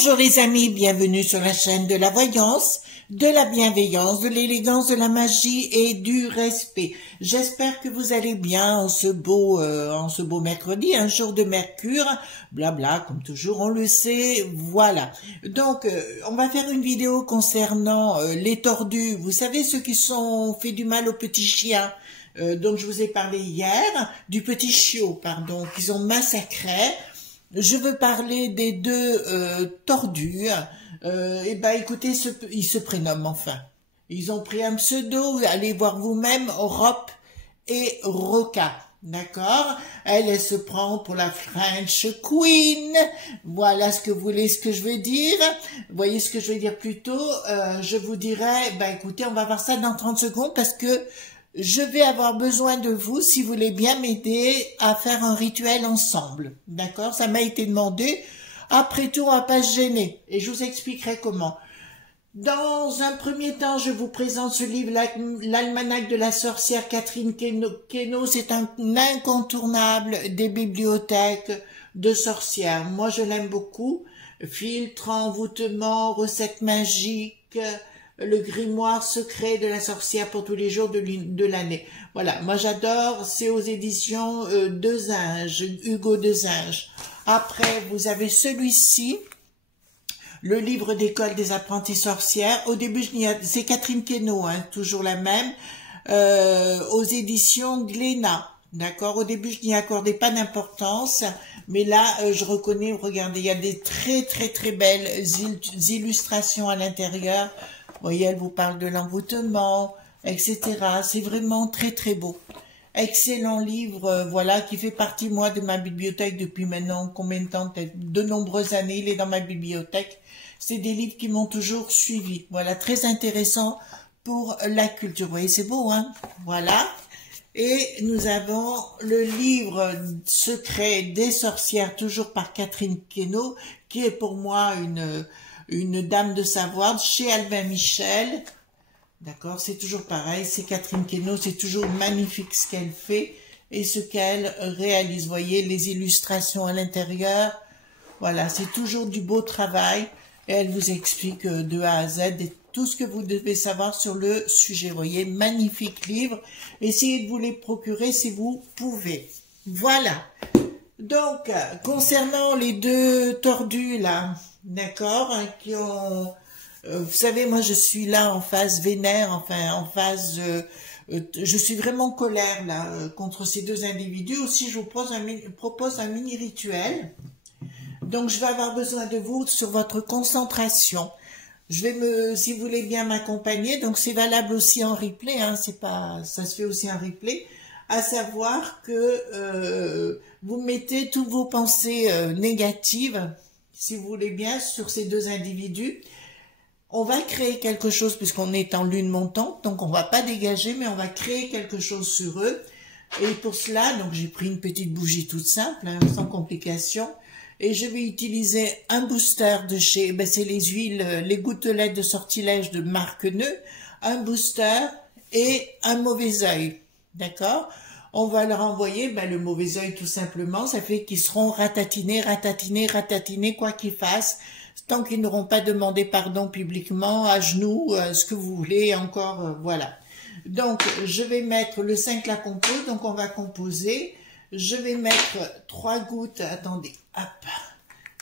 Bonjour les amis, bienvenue sur la chaîne de la voyance, de la bienveillance, de l'élégance, de la magie et du respect. J'espère que vous allez bien en ce beau mercredi, un jour de Mercure, blabla, comme toujours on le sait, voilà. Donc, on va faire une vidéo concernant les tordus, vous savez ceux qui sont fait du mal aux petits chiens. Dont je vous ai parlé hier, du petit chiot, pardon, qu'ils ont massacré. Je veux parler des deux tordus. Et ben écoutez, ils se prénomment enfin. Ils ont pris un pseudo, allez voir vous-même, Rope et Roca. D'accord? Elle se prend pour la French Queen. Voilà ce que vous voulez, ce que je veux dire. Vous voyez ce que je veux dire plutôt. Je vous dirais, ben écoutez, on va voir ça dans 30 secondes parce que je vais avoir besoin de vous si vous voulez bien m'aider à faire un rituel ensemble. D'accord? Ça m'a été demandé. Après tout, on va pas se gêner. Et je vous expliquerai comment. Dans un premier temps, je vous présente ce livre, l'Almanach de la sorcière Catherine Queneau. C'est un incontournable des bibliothèques de sorcières. Moi, je l'aime beaucoup. Filtre, envoûtement, recettes magiques, le grimoire secret de la sorcière pour tous les jours de l'année. Voilà, moi j'adore, c'est aux éditions Dezinges, Hugo Dezinges. Après, vous avez celui-ci, le livre d'école des apprentis sorcières. Au début, c'est Catherine Queneau, hein, toujours la même, aux éditions Glénat. D'accord. Au début, je n'y accordais pas d'importance, mais là, je reconnais, regardez, il y a des très belles illustrations à l'intérieur. Vous voyez, elle vous parle de l'envoûtement, etc. C'est vraiment très beau. Excellent livre, voilà, qui fait partie, moi, de ma bibliothèque depuis maintenant, combien de temps, peut-être de nombreuses années, il est dans ma bibliothèque. C'est des livres qui m'ont toujours suivi. Voilà, très intéressant pour la culture. Vous voyez, c'est beau, hein? Voilà. Et nous avons le livre secret des sorcières, toujours par Catherine Queneau, qui est pour moi une dame de savoir, chez Albin Michel. D'accord, c'est toujours pareil, c'est Catherine Queneau, c'est toujours magnifique ce qu'elle fait et ce qu'elle réalise. Vous voyez, les illustrations à l'intérieur, voilà, c'est toujours du beau travail. Et elle vous explique de A à Z tout ce que vous devez savoir sur le sujet. Vous voyez, magnifique livre. Essayez de vous les procurer si vous pouvez. Voilà. Donc, concernant les deux tordus, là, d'accord, hein, qui ont... vous savez, moi, je suis là en phase vénère, enfin, en phase... je suis vraiment en colère, là, contre ces deux individus. Aussi, je vous propose un mini-rituel. Donc, je vais avoir besoin de vous sur votre concentration. Je vais si vous voulez bien m'accompagner, donc c'est valable aussi en replay, hein, c'est pas, ça se fait aussi en replay, à savoir que vous mettez toutes vos pensées négatives, si vous voulez bien, sur ces deux individus. On va créer quelque chose puisqu'on est en lune montante, donc on va pas dégager, mais on va créer quelque chose sur eux. Et pour cela, donc j'ai pris une petite bougie toute simple, hein, sans complication. Et je vais utiliser un booster de chez, ben c'est les huiles, les gouttelettes de sortilège de marque Neu, un booster et un mauvais œil, d'accord? On va leur envoyer le mauvais œil tout simplement, ça fait qu'ils seront ratatinés, quoi qu'ils fassent, tant qu'ils n'auront pas demandé pardon publiquement, à genoux, ce que vous voulez, encore, voilà. Donc, je vais mettre le 5 la compose, donc on va composer. Je vais mettre 3 gouttes, attendez, hop,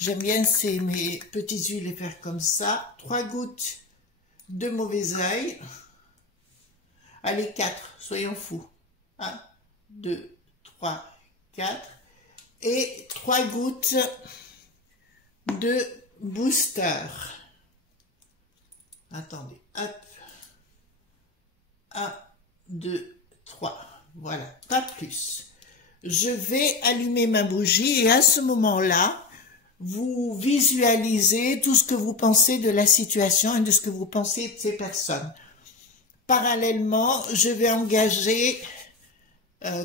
j'aime bien mes petites huiles les faire comme ça, 3 gouttes de mauvais œil, allez 4, soyons fous, 1, 2, 3, 4, et 3 gouttes de booster, attendez, hop, 1, 2, 3, voilà, pas plus. Je vais allumer ma bougie et à ce moment-là, vous visualisez tout ce que vous pensez de la situation et de ce que vous pensez de ces personnes. Parallèlement, je vais engager,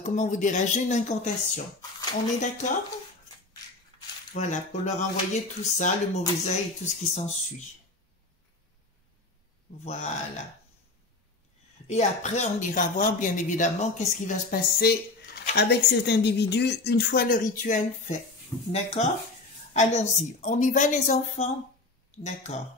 comment vous dirais-je, une incantation. On est d'accord? Voilà, pour leur envoyer tout ça, le mauvais œil et tout ce qui s'ensuit. Voilà. Et après, on ira voir, bien évidemment, qu'est-ce qui va se passer avec cet individu une fois le rituel fait. D'accord? Allons-y. On y va les enfants? D'accord.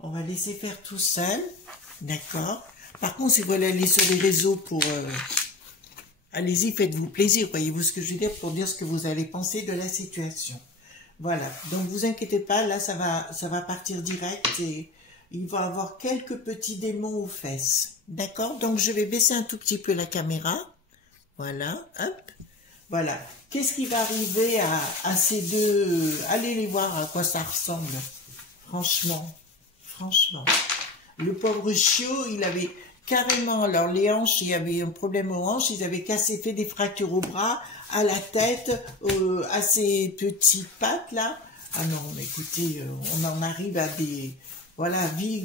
On va laisser faire tout seul, d'accord. Par contre, si vous voulez aller sur les réseaux pour... allez-y, faites-vous plaisir, voyez-vous ce que je veux dire, pour dire ce que vous allez penser de la situation. Voilà, donc vous inquiétez pas, là ça va partir direct et il va y avoir quelques petits démons aux fesses, d'accord. Donc je vais baisser un tout petit peu la caméra, voilà, hop, voilà. Qu'est-ce qui va arriver à ces deux, allez les voir à quoi ça ressemble, franchement. Le pauvre chiot, il avait carrément, alors les hanches, il y avait un problème aux hanches, ils avaient fait des fractures au bras, à la tête, à ses petites pattes là. Ah non, mais écoutez, on en arrive à des... Voilà,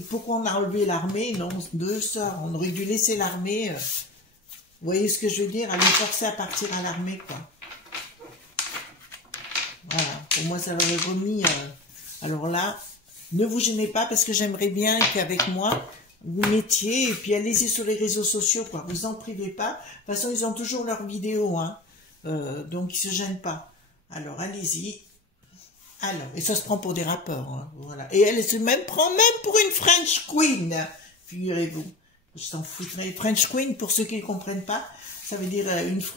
pourquoi on a enlevé l'armée? Non, de ça, on aurait dû laisser l'armée. Vous voyez ce que je veux dire? À les forcer à partir à l'armée, quoi. Voilà, pour moi, ça leur aurait remis... alors là... Ne vous gênez pas parce que j'aimerais bien qu'avec moi, vous mettiez, et puis allez-y sur les réseaux sociaux, quoi. Vous en privez pas. De toute façon, ils ont toujours leurs vidéos, hein. Donc, ils se gênent pas. Alors, allez-y. Alors, et ça se prend pour des rappeurs, hein, voilà. Et elle se même prend même pour une French Queen, figurez-vous. Je s'en foutrais. French Queen, pour ceux qui ne comprennent pas, ça veut dire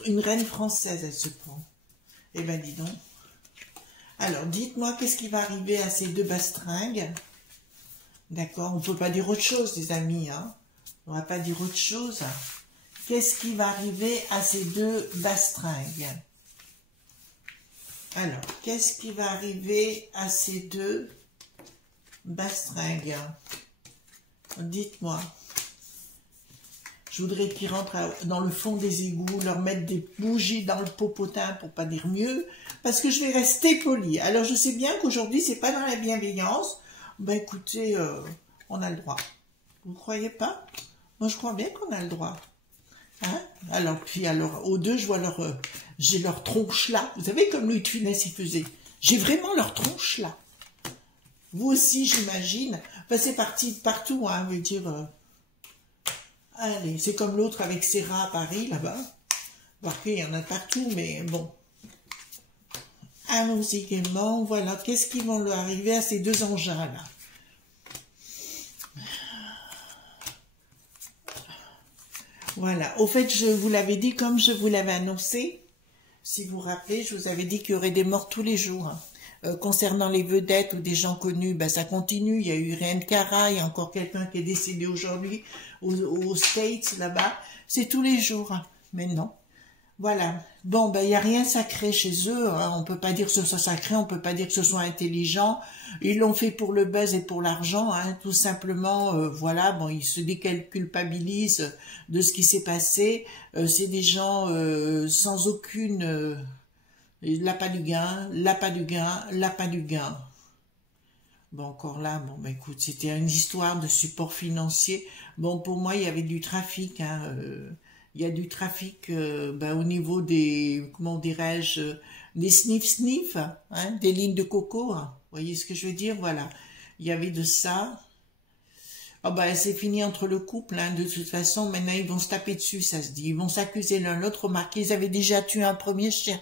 une reine française, elle se prend. Eh ben, dis donc. Alors, dites-moi, qu'est-ce qui va arriver à ces deux bastringues? D'accord, on ne peut pas dire autre chose, les amis, hein. On ne va pas dire autre chose. Qu'est-ce qui va arriver à ces deux bastringues? Alors, qu'est-ce qui va arriver à ces deux bastringues? Dites-moi. Je voudrais qu'ils rentrent dans le fond des égouts, leur mettre des bougies dans le popotin, pour pas dire mieux, parce que je vais rester polie. Alors, je sais bien qu'aujourd'hui, c'est pas dans la bienveillance. Ben, écoutez, on a le droit. Vous ne croyez pas? Moi, je crois bien qu'on a le droit. Hein? Alors, puis, alors, aux deux, je vois j'ai leur tronche là. Vous savez, comme Louis de Funès, il faisait. J'ai vraiment leur tronche là. Vous aussi, j'imagine. Enfin, c'est parti de partout, hein, veut dire... Allez, c'est comme l'autre avec ses rats à Paris, là-bas. Remarquez, il y en a partout, mais bon. Allons-y gaiement, voilà. Qu'est-ce qui va leur arriver à ces deux engins-là? Voilà. Au fait, je vous l'avais dit, comme je vous l'avais annoncé, si vous vous rappelez, je vous avais dit qu'il y aurait des morts tous les jours. Concernant les vedettes ou des gens connus, ben ça continue. Il y a eu Ryan Cara, il y a encore quelqu'un qui est décédé aujourd'hui aux States, là-bas. C'est tous les jours, hein. Mais non. Voilà. Bon, ben il n'y a rien sacré chez eux. Hein. On peut pas dire que ce soit sacré, on peut pas dire que ce soit intelligent. Ils l'ont fait pour le buzz et pour l'argent, hein, tout simplement. Voilà. Bon, ils se déculpabilisent de ce qui s'est passé. C'est des gens sans aucune l'appât du gain, l'appât du gain, l'appât du gain. Bon, encore là, bon, ben écoute, c'était une histoire de support financier. Bon, pour moi, il y avait du trafic, hein, il y a du trafic ben, au niveau des, comment dirais-je, des sniff-sniff, hein, des lignes de coco, hein. Vous voyez ce que je veux dire? Voilà, il y avait de ça. Oh ben, c'est fini entre le couple, hein, de toute façon, maintenant ils vont se taper dessus, ça se dit. Ils vont s'accuser l'un l'autre. Remarquez, ils avaient déjà tué un premier chien.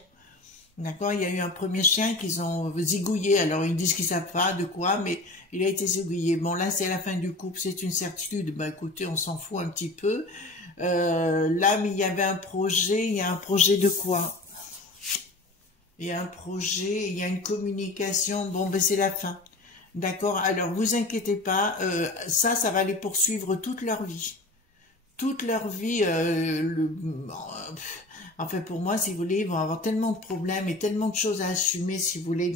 D'accord, il y a eu un premier chien qu'ils ont zigouillé. Alors ils disent qu'ils savent pas de quoi, mais il a été zigouillé. Bon là c'est la fin du couple, c'est une certitude. Bah écoutez, on s'en fout un petit peu. Là, mais il y avait un projet. Il y a un projet de quoi? Il y a un projet, il y a une communication. Bon ben c'est la fin. D'accord. Alors vous inquiétez pas, ça va les poursuivre toute leur vie. Toute leur vie. Enfin, pour moi, si vous voulez, ils vont avoir tellement de problèmes et tellement de choses à assumer, si vous voulez,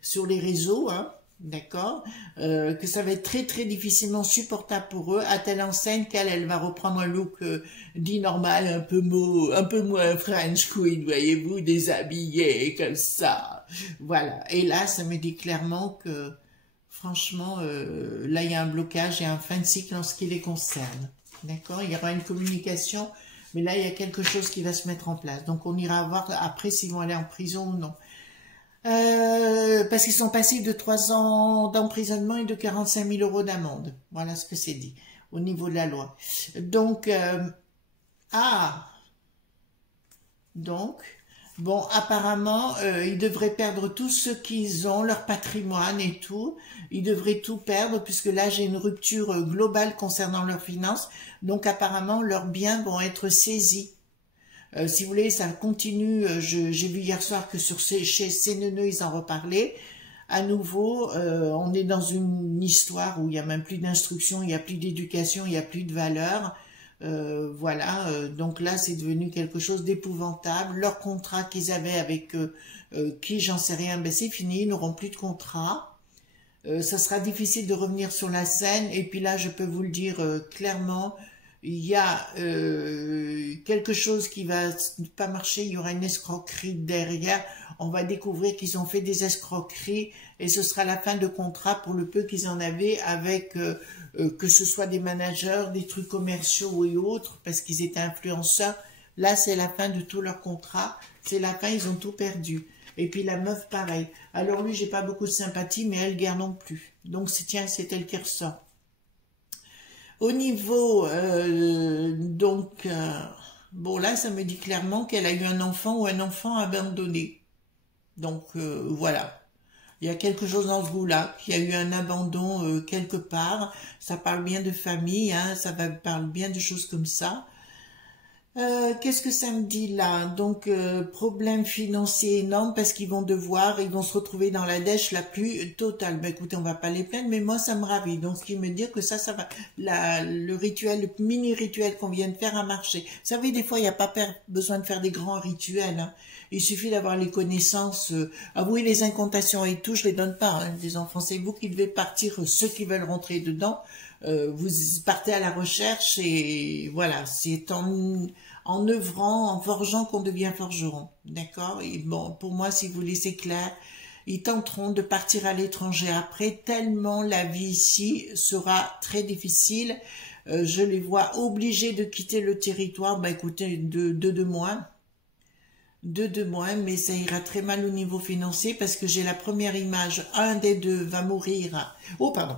sur les réseaux, hein, d'accord, que ça va être très, très difficilement supportable pour eux, à telle enseigne elle va reprendre un look dit normal, un peu moins French Queen, voyez-vous, déshabillé, comme ça. Voilà. Et là, ça me dit clairement que, franchement, là, il y a un blocage et un fin de cycle en ce qui les concerne. D'accord? Il y aura une communication. Mais là, il y a quelque chose qui va se mettre en place. Donc, on ira voir après s'ils vont aller en prison ou non. Parce qu'ils sont passés de 3 ans d'emprisonnement et de 45 000 € d'amende. Voilà ce que c'est dit au niveau de la loi. Donc, bon, apparemment, ils devraient perdre tout ce qu'ils ont, leur patrimoine et tout. Ils devraient tout perdre puisque là, j'ai une rupture globale concernant leurs finances. Donc, apparemment, leurs biens vont être saisis. Si vous voulez, ça continue. J'ai vu hier soir que chez CNNE, ils en reparlaient. À nouveau, on est dans une histoire où il n'y a même plus d'instruction, il n'y a plus d'éducation, il n'y a plus de valeur. Voilà, donc là c'est devenu quelque chose d'épouvantable. Leur contrat qu'ils avaient avec qui, j'en sais rien, ben c'est fini, ils n'auront plus de contrat. Ça sera difficile de revenir sur la scène. Et puis là, je peux vous le dire clairement, il y a quelque chose qui va pas marcher, il y aura une escroquerie derrière. On va découvrir qu'ils ont fait des escroqueries et ce sera la fin de contrat pour le peu qu'ils en avaient avec que ce soit des managers, des trucs commerciaux et autres, parce qu'ils étaient influenceurs. Là, c'est la fin de tout leur contrat. C'est la fin, ils ont tout perdu. Et puis la meuf, pareil. Alors lui, j'ai pas beaucoup de sympathie, mais elle, guère non plus. Donc, tiens, c'est elle qui ressort. Au niveau, bon là, ça me dit clairement qu'elle a eu un enfant ou un enfant abandonné. Donc, voilà. Il y a quelque chose dans ce goût-là, qu'il y a eu un abandon quelque part. Ça parle bien de famille, hein, parle bien de choses comme ça. Qu'est-ce que ça me dit là? Donc, problème financier énorme parce qu'ils vont se retrouver dans la dèche la plus totale. Ben, écoutez, on va pas les plaindre, mais moi, ça me ravit. Donc, ce qui me dit que ça va. Le rituel, le mini-rituel qu'on vient de faire a marché. Vous savez, des fois, il n'y a pas besoin de faire des grands rituels, hein. Il suffit d'avoir les connaissances. Oui, les incantations et tout, je les donne pas, hein, les enfants. C'est vous qui devez partir, ceux qui veulent rentrer dedans. Vous partez à la recherche et voilà, c'est en œuvrant, en forgeant qu'on devient forgeron, d'accord? Et bon, pour moi, si vous laissez clair, ils tenteront de partir à l'étranger après, tellement la vie ici sera très difficile. Je les vois obligés de quitter le territoire, bah écoutez, deux mois. Deux mois, mais ça ira très mal au niveau financier parce que j'ai la première image, un des deux va mourir. Oh, pardon,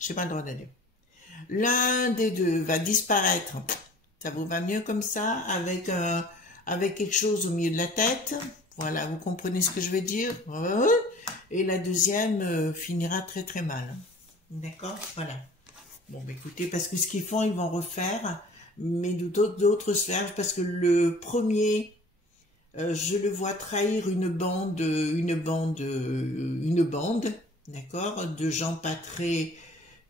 je n'ai pas le droit d'aller. L'un des deux va disparaître. Ça vous va mieux comme ça, avec quelque chose au milieu de la tête. Voilà, vous comprenez ce que je veux dire. Et la deuxième finira très très mal. D'accord? Voilà. Bon, bah, écoutez, parce que ce qu'ils font, ils vont refaire, mais d'autres sphères, parce que le premier, je le vois trahir une bande, d'accord, de gens pas très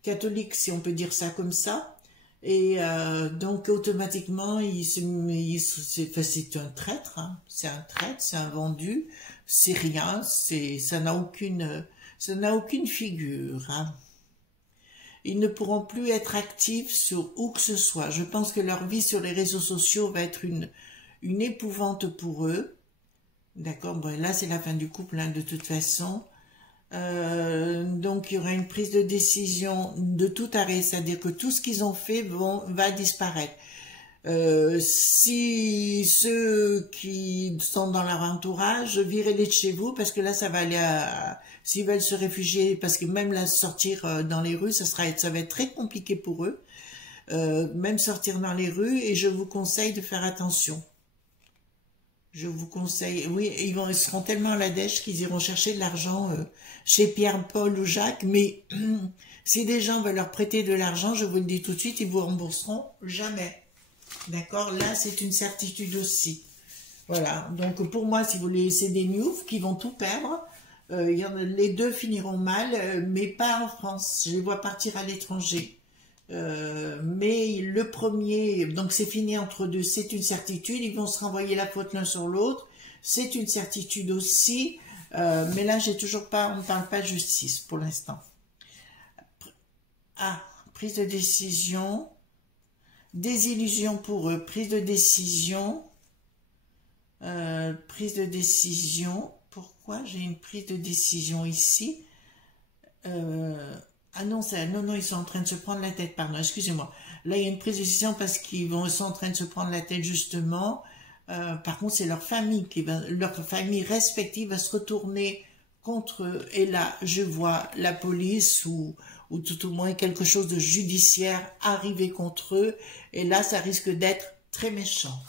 catholiques, si on peut dire ça comme ça. Et donc automatiquement, c'est un traître, hein. C'est un traître, c'est un vendu, c'est rien, ça n'a aucune figure, hein. Ils ne pourront plus être actifs sur où que ce soit. Je pense que leur vie sur les réseaux sociaux va être une épouvante pour eux. D'accord, bon, là c'est la fin du couple, hein, de toute façon. Donc il y aura une prise de décision de tout arrêt, c'est-à-dire que tout ce qu'ils ont fait va disparaître. Si ceux qui sont dans leur entourage, virez-les de chez vous parce que là ça va aller s'ils veulent se réfugier, parce que même là sortir dans les rues, ça va être très compliqué pour eux. Même sortir dans les rues, et je vous conseille de faire attention. Je vous conseille, oui, ils seront tellement à la dèche qu'ils iront chercher de l'argent chez Pierre, Paul ou Jacques, mais si des gens veulent leur prêter de l'argent, je vous le dis tout de suite, ils vous rembourseront jamais. D'accord? Là, c'est une certitude aussi. Voilà, donc pour moi, si vous laissez des news qui vont tout perdre, les deux finiront mal, mais pas en France. Je les vois partir à l'étranger. Mais le premier, donc c'est fini entre deux, c'est une certitude, ils vont se renvoyer la faute l'un sur l'autre, c'est une certitude aussi, mais là j'ai toujours pas, on ne parle pas de justice pour l'instant. Ah, prise de décision, désillusion pour eux, prise de décision, pourquoi j'ai une prise de décision ici? Ah non, non, ils sont en train de se prendre la tête, pardon, excusez-moi. Là, il y a une prise de décision parce qu'ils sont en train de se prendre la tête, justement. Par contre, c'est leur famille leur famille respective va se retourner contre eux. Et là, je vois la police ou tout au moins quelque chose de judiciaire arriver contre eux. Et là, ça risque d'être très méchant.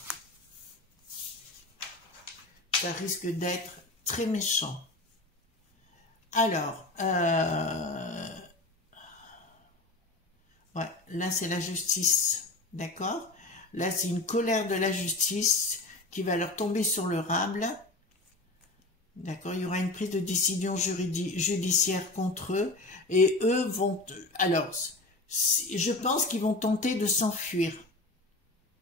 Ça risque d'être très méchant. Alors, ouais, là c'est la justice, d'accord? Là c'est une colère de la justice qui va leur tomber sur le rable, d'accord? Il y aura une prise de décision judiciaire contre eux, et eux vont... Alors, je pense qu'ils vont tenter de s'enfuir,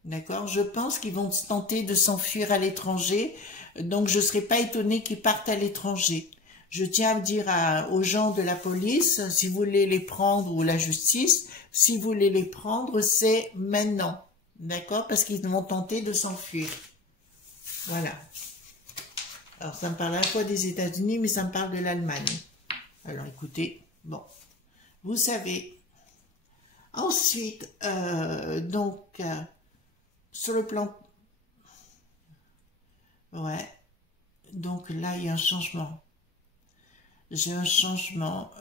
d'accord? Je pense qu'ils vont tenter de s'enfuir à l'étranger, donc je ne serais pas étonnée qu'ils partent à l'étranger. Je tiens à dire aux gens de la police, si vous voulez les prendre, ou la justice, si vous voulez les prendre, c'est maintenant. D'accord? Parce qu'ils vont tenter de s'enfuir. Voilà. Alors, ça me parle à la fois des États-Unis, mais ça me parle de l'Allemagne. Alors, écoutez, bon. Vous savez. Ensuite, sur le plan... Ouais. Donc là, il y a un changement. j'ai un changement.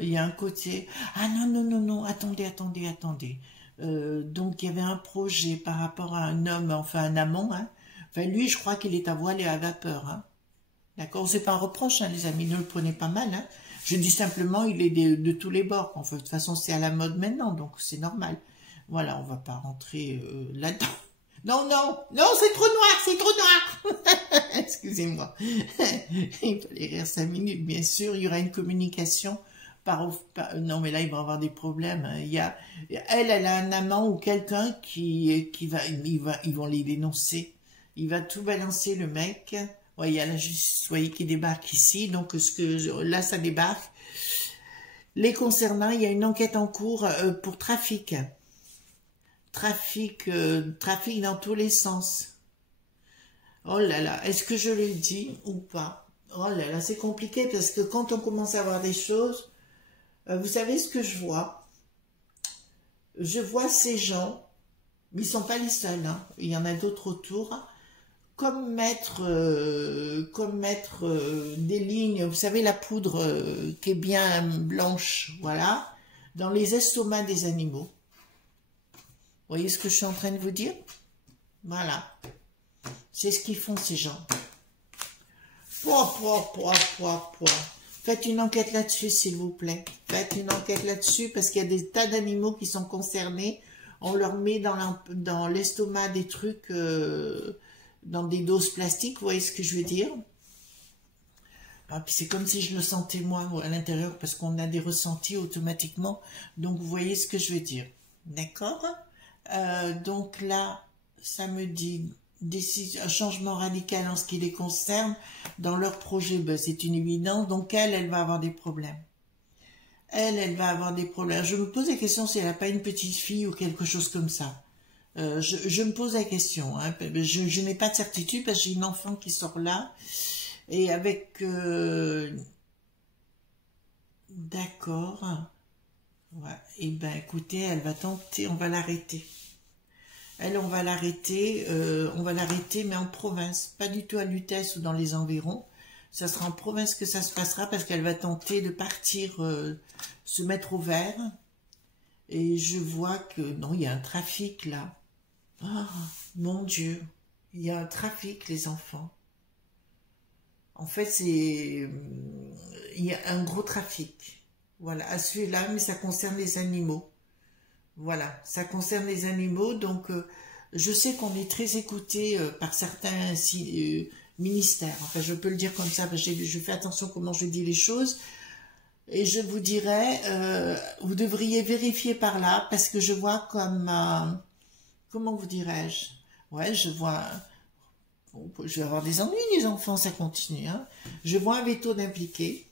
Il y a un côté... Ah non, non, non, non, attendez, attendez, attendez. Donc, il y avait un projet par rapport à un homme, enfin un amant. Hein. Enfin, lui, je crois qu'il est à voile et à vapeur. Hein. D'accord? C'est pas un reproche, hein, les amis, ne le prenez pas mal. Hein. Je dis simplement, il est de tous les bords. Enfin, de toute façon, c'est à la mode maintenant, donc c'est normal. Voilà, on va pas rentrer là-dedans. Non, non, non, c'est trop noir, c'est trop noir. Excusez-moi. Il fallait rire 5 minutes, bien sûr. Il y aura une communication non, mais là, il va avoir des problèmes. Hein. Elle a un amant ou quelqu'un qui va, ils vont les dénoncer. Il va tout balancer, le mec. Ouais, il y a la justice, voyez, qui débarque ici. Donc, là, ça débarque. Les concernant, il y a une enquête en cours pour trafic. Trafic dans tous les sens. Oh là là, est-ce que je le dis ou pas? Oh là là, c'est compliqué parce que quand on commence à voir des choses, vous savez ce que je vois? Je vois ces gens, ils sont pas les seuls, hein, il y en a d'autres autour, comme mettre des lignes, vous savez la poudre qui est bien blanche, voilà, dans les estomacs des animaux. Vous voyez ce que je suis en train de vous dire? Voilà. C'est ce qu'ils font, ces gens. Faites une enquête là-dessus, s'il vous plaît. Faites une enquête là-dessus, parce qu'il y a des tas d'animaux qui sont concernés. On leur met dans l'estomac des trucs, dans des doses plastiques, vous voyez ce que je veux dire? Ah, puis c'est comme si je le sentais moi à l'intérieur, parce qu'on a des ressentis automatiquement. Donc, vous voyez ce que je veux dire. D'accord? Donc là, ça me dit un changement radical en ce qui les concerne. Dans leur projet, ben, c'est une évidence. Donc elle va avoir des problèmes. Elle va avoir des problèmes. Je me pose la question si elle n'a pas une petite fille ou quelque chose comme ça. Je me pose la question. Hein. Je n'ai pas de certitude parce que j'ai une enfant qui sort là. Et avec... D'accord. Ouais. Et ben écoutez, elle va tenter, on va l'arrêter. Elle, on va l'arrêter, mais en province, pas du tout à Lutèce ou dans les environs. Ça sera en province que ça se passera parce qu'elle va tenter de partir, se mettre au vert. Et je vois que, non, il y a un trafic là. Oh, mon Dieu, il y a un trafic, les enfants. En fait, il y a un gros trafic. Voilà, à celui-là, mais ça concerne les animaux. Voilà, ça concerne les animaux, donc je sais qu'on est très écouté par certains ministères. Enfin, je peux le dire comme ça, parce que je fais attention comment je dis les choses. Et je vous dirais, vous devriez vérifier par là, parce que je vois comme... comment vous dirais-je? Ouais, je vois... Bon, je vais avoir des ennuis, les enfants, ça continue. Hein. Je vois un veto d'impliqué.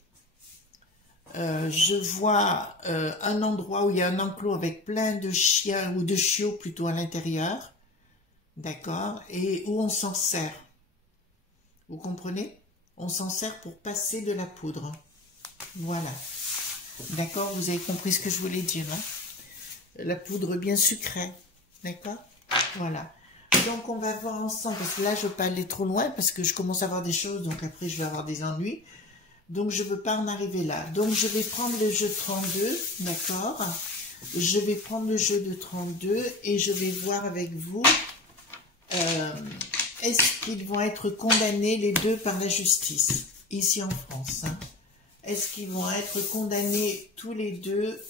Je vois un endroit où il y a un enclos avec plein de chiens, ou de chiots plutôt à l'intérieur. D'accord? Et où on s'en sert. Vous comprenez? On s'en sert pour passer de la poudre. Voilà. D'accord? Vous avez compris ce que je voulais dire. Hein? La poudre bien sucrée. D'accord? Voilà. Donc, on va voir ensemble, parce que là, je ne veux pas aller trop loin, parce que je commence à voir des choses, donc après, je vais avoir des ennuis. Donc, je ne veux pas en arriver là. Donc, je vais prendre le jeu 32, d'accord? Je vais prendre le jeu de 32 et je vais voir avec vous, est-ce qu'ils vont être condamnés les deux par la justice, ici en France, hein? Est-ce qu'ils vont être condamnés tous les deux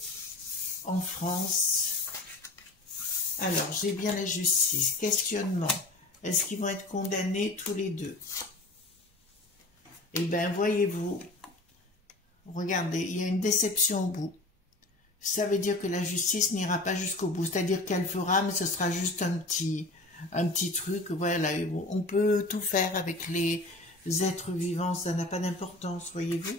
en France? Alors, j'ai bien la justice. Questionnement. Est-ce qu'ils vont être condamnés tous les deux? Eh bien, voyez-vous, regardez, il y a une déception au bout. Ça veut dire que la justice n'ira pas jusqu'au bout. C'est-à-dire qu'elle fera, mais ce sera juste un petit truc. Voilà, on peut tout faire avec les êtres vivants, ça n'a pas d'importance, voyez-vous.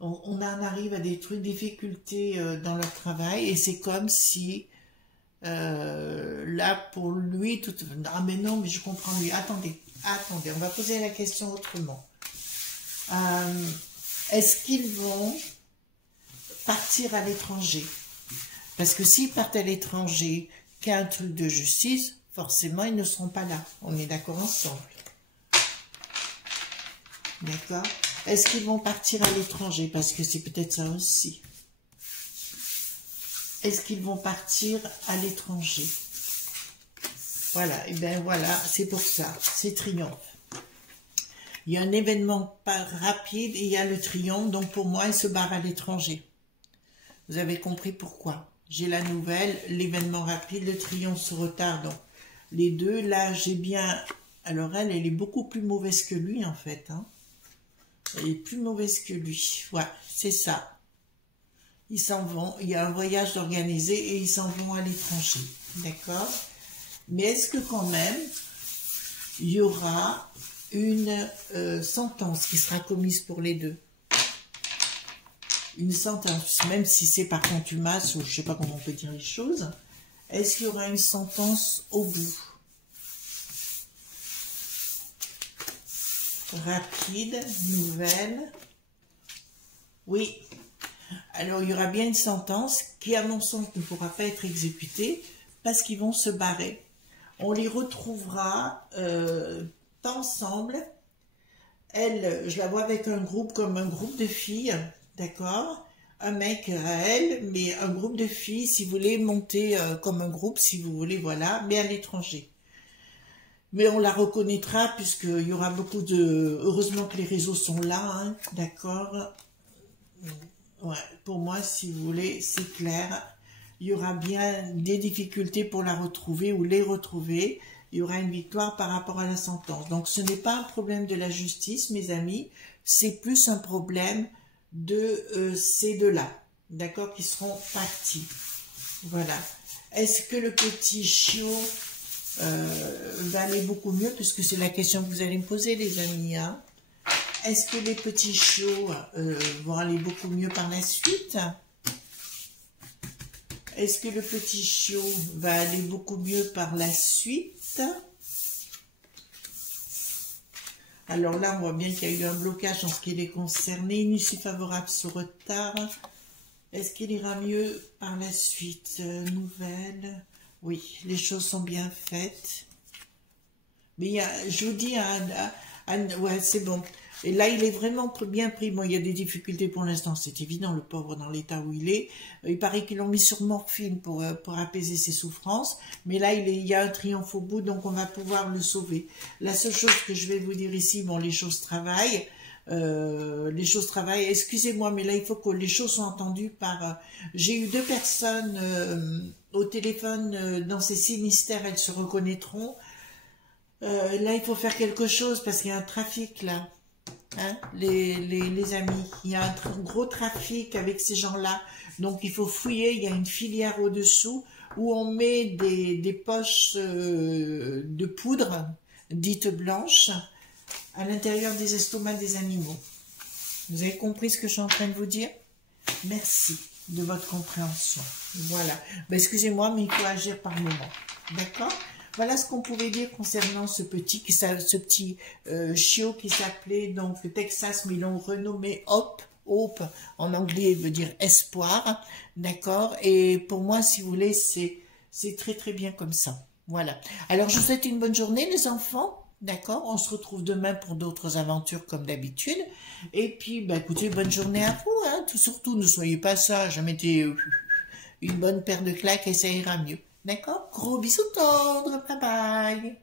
On en arrive à des trucs, difficultés dans leur travail, et c'est comme si, là, pour lui, tout... Ah, mais non, mais je comprends lui. Attendez, on va poser la question autrement. Est-ce qu'ils vont partir à l'étranger? Parce que s'ils partent à l'étranger, qu'il y a un truc de justice, forcément, ils ne seront pas là. On est d'accord ensemble. D'accord? Est-ce qu'ils vont partir à l'étranger? Parce que c'est peut-être ça aussi. Est-ce qu'ils vont partir à l'étranger? Voilà, et bien voilà, c'est pour ça, c'est triomphe. Il y a un événement pas rapide et il y a le triomphe, donc pour moi, il se barre à l'étranger. Vous avez compris pourquoi. J'ai la nouvelle, l'événement rapide, le triomphe se retarde. Donc, les deux, là, j'ai bien... Alors elle est beaucoup plus mauvaise que lui, en fait. Hein. Elle est plus mauvaise que lui. Ouais, c'est ça. Ils s'en vont. Il y a un voyage organisé et ils s'en vont à l'étranger. D'accord? Mais est-ce que quand même, il y aura une sentence qui sera commise pour les deux? Une sentence, même si c'est par contumace, ou je ne sais pas comment on peut dire les choses, est-ce qu'il y aura une sentence au bout? Rapide, nouvelle. Oui. Alors, il y aura bien une sentence qui, à mon sens, ne pourra pas être exécutée parce qu'ils vont se barrer. On les retrouvera ensemble. Elle, je la vois avec un groupe comme un groupe de filles, d'accord? Un mec à elle, mais un groupe de filles, si vous voulez, monter comme un groupe, si vous voulez, voilà, mais à l'étranger. Mais on la reconnaîtra puisqu'il y aura beaucoup de... Heureusement que les réseaux sont là, hein, d'accord? Ouais, pour moi, si vous voulez, c'est clair. Il y aura bien des difficultés pour la retrouver ou les retrouver. Il y aura une victoire par rapport à la sentence. Donc, ce n'est pas un problème de la justice, mes amis. C'est plus un problème de ces deux-là, d'accord, qui seront partis. Voilà. Est-ce que le petit chiot va aller beaucoup mieux, puisque c'est la question que vous allez me poser, les amis, hein? Est-ce que les petits chiots vont aller beaucoup mieux par la suite? Est-ce que le petit chiot va aller beaucoup mieux par la suite? Alors là, on voit bien qu'il y a eu un blocage en ce qui les concernait. Une issue favorable se retard. Est-ce qu'il ira mieux par la suite? Nouvelle. Oui, les choses sont bien faites. Mais il y a, je vous dis, ouais, c'est bon. Et là, il est vraiment bien pris. Bon, il y a des difficultés pour l'instant, c'est évident, le pauvre dans l'état où il est. Il paraît qu'ils l'ont mis sur morphine pour apaiser ses souffrances. Mais là, il y a un triomphe au bout, donc on va pouvoir le sauver. La seule chose que je vais vous dire ici, bon, les choses travaillent. Excusez-moi, mais là, il faut que les choses soient entendues par... J'ai eu 2 personnes au téléphone dans ces sinistères, elles se reconnaîtront. Là, il faut faire quelque chose parce qu'il y a un trafic, là. Hein, les amis, il y a un gros trafic avec ces gens-là, donc il faut fouiller. Il y a une filière au-dessous où on met des poches de poudre dites blanches à l'intérieur des estomacs des animaux. Vous avez compris ce que je suis en train de vous dire? Merci de votre compréhension. Voilà. Ben, excusez-moi, mais il faut agir par moment. D'accord? Voilà ce qu'on pouvait dire concernant ce petit chiot qui s'appelait donc Texas, mais ils l'ont renommé Hope. Hope en anglais veut dire espoir, d'accord? Et pour moi, si vous voulez, c'est très très bien comme ça. Voilà. Alors je vous souhaite une bonne journée, les enfants. D'accord? On se retrouve demain pour d'autres aventures comme d'habitude. Et puis, bah, écoutez, bonne journée à vous. Hein. Surtout, ne soyez pas sages. Mettez une bonne paire de claques et ça ira mieux. D'accord? Gros bisous tendres. Bye bye.